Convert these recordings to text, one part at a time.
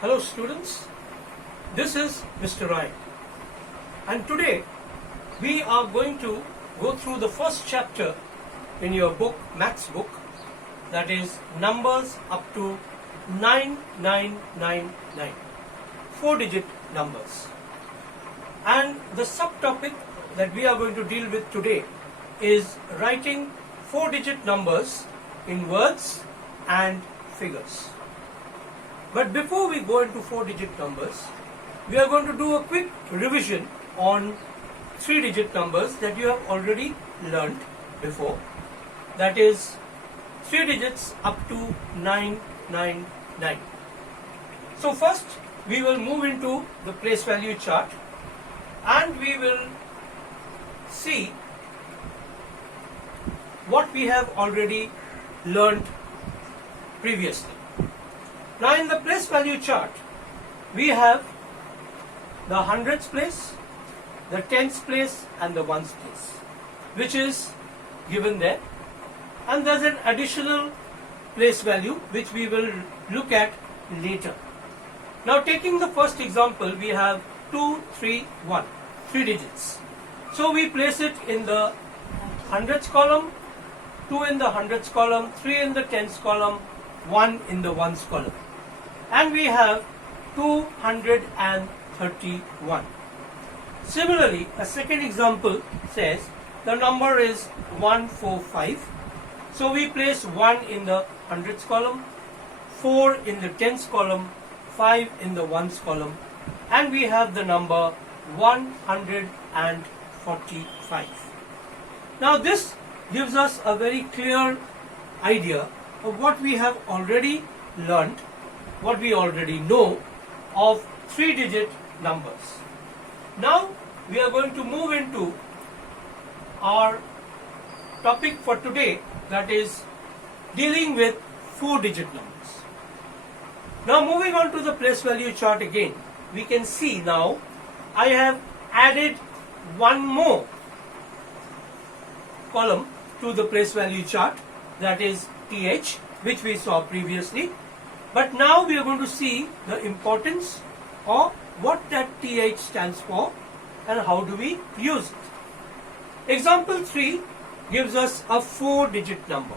Hello students, this is Mr. Rai, and today we are going to go through the first chapter in your book, Maths book, that is numbers up to 9999, 4-digit numbers. And the subtopic that we are going to deal with today is writing 4-digit numbers in words and figures. But before we go into 4-digit numbers, we are going to do a quick revision on 3-digit numbers that you have already learnt before. That is 3 digits up to 999. So first we will move into the place value chart and we will see what we have already learnt previously. Now in the place value chart, we have the hundreds place, the tens place and the ones place, which is given there. And there's an additional place value which we will look at later. Now taking the first example, we have 2, 3, 1, 3 digits. So we place it in the hundreds column, 2 in the hundreds column, 3 in the tens column, 1 in the ones column. And we have 231. Similarly, a second example says the number is 145. So we place 1 in the hundreds column, 4 in the tens column, 5 in the ones column, and we have the number 145. Now this gives us a very clear idea of what we have already learnt, what we already know of 3-digit numbers. Now we are going to move into our topic for today, that is dealing with 4-digit numbers. Now moving on to the place value chart again, we can see now I have added one more column to the place value chart, that is TH, which we saw previously. But now we are going to see the importance of what that TH stands for and how do we use it. Example 3 gives us a 4-digit number.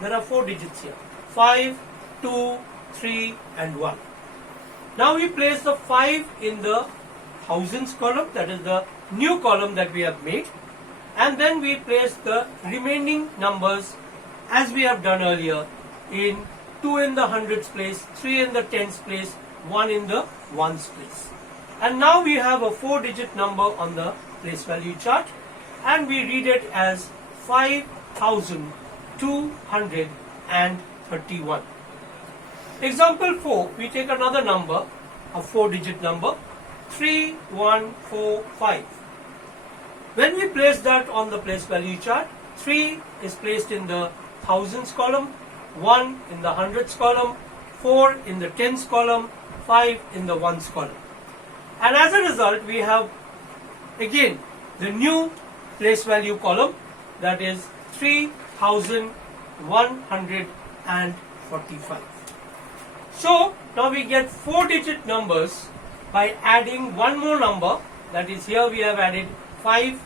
There are 4 digits here: 5, 2, 3 and 1. Now we place the 5 in the thousands column, that is the new column that we have made, and then we place the remaining numbers as we have done earlier in 2 in the hundreds place, 3 in the tens place, 1 in the ones place. And now we have a 4-digit number on the place value chart and we read it as 5231. Example 4, we take another number, a 4-digit number, 3145. When we place that on the place value chart, 3 is placed in the thousands column, 1 in the hundreds column, 4 in the tens column, 5 in the ones column. And as a result, we have again the new place value column, that is 3145. So now we get 4-digit numbers by adding one more number, that is here we have added 5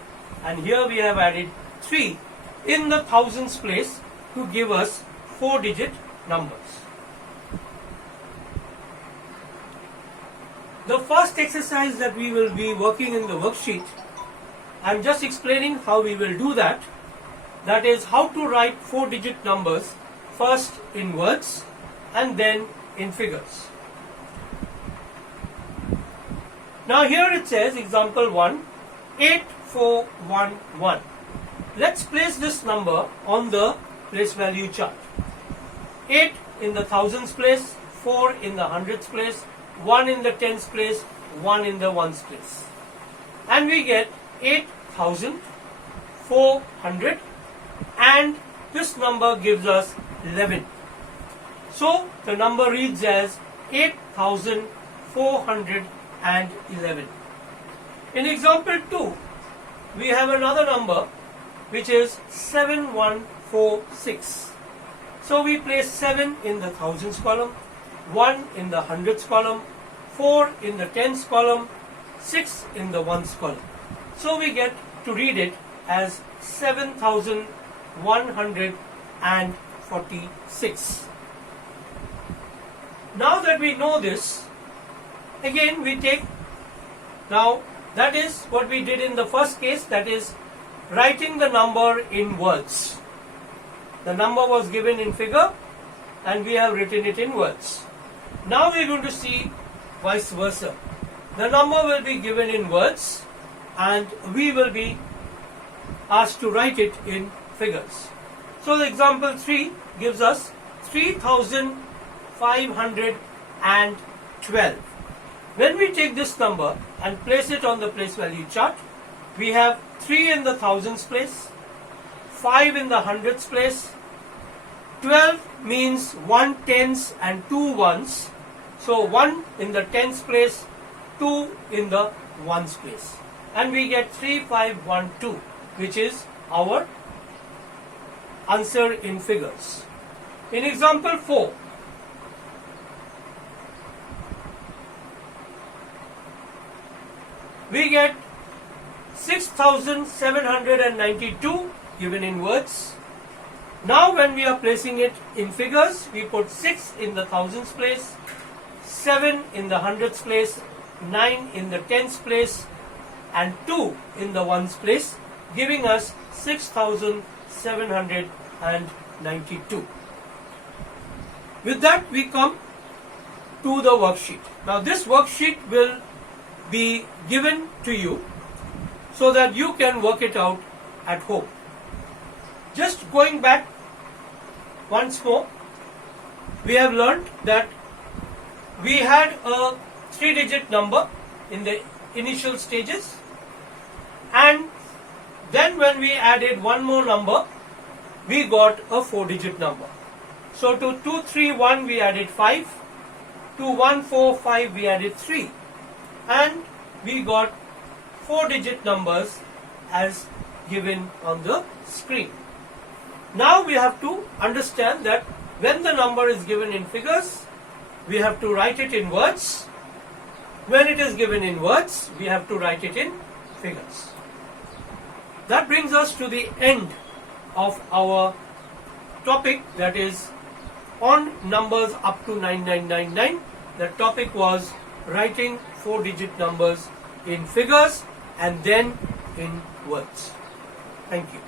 and here we have added 3 in the thousands place to give us 4-digit numbers. The first exercise that we will be working in the worksheet, I am just explaining how we will do that. That is how to write 4-digit numbers first in words and then in figures. Now here it says, example 1, 8411. Let's place this number on the place value chart. 8 in the thousands place, 4 in the hundreds place, 1 in the tens place, 1 in the ones place. And we get 8400 and this number gives us 11. So the number reads as 8411. In example 2, we have another number which is 7146. So we place 7 in the thousands column, 1 in the hundreds column, 4 in the tens column, 6 in the ones column. So we get to read it as 7,146. Now that we know this, again we take, now that is what we did in the first case, that is writing the number in words. The number was given in figure and we have written it in words. Now we are going to see vice versa. The number will be given in words and we will be asked to write it in figures. So the example 3 gives us 3,512. When we take this number and place it on the place value chart, we have 3 in the thousands place, 5 in the hundreds place, 12 means 1 tens and 2 ones. So 1 in the tens place, 2 in the ones place. And we get 3512, which is our answer in figures. In example 4, we get 6,792 given in words. Now when we are placing it in figures, we put 6 in the thousands place, 7 in the hundreds place, 9 in the tens place, and 2 in the ones place, giving us 6,792. With that we come to the worksheet. Now this worksheet will be given to you so that you can work it out at home. Just going back once more, we have learned that we had a 3-digit number in the initial stages, and then when we added one more number, we got a 4-digit number. So to 231 we added 5, to 145 we added 3, and we got 4-digit numbers as given on the screen. Now we have to understand that when the number is given in figures, we have to write it in words. When it is given in words, we have to write it in figures. That brings us to the end of our topic, that is on numbers up to 9999. The topic was writing 4-digit numbers in figures and then in words. Thank you.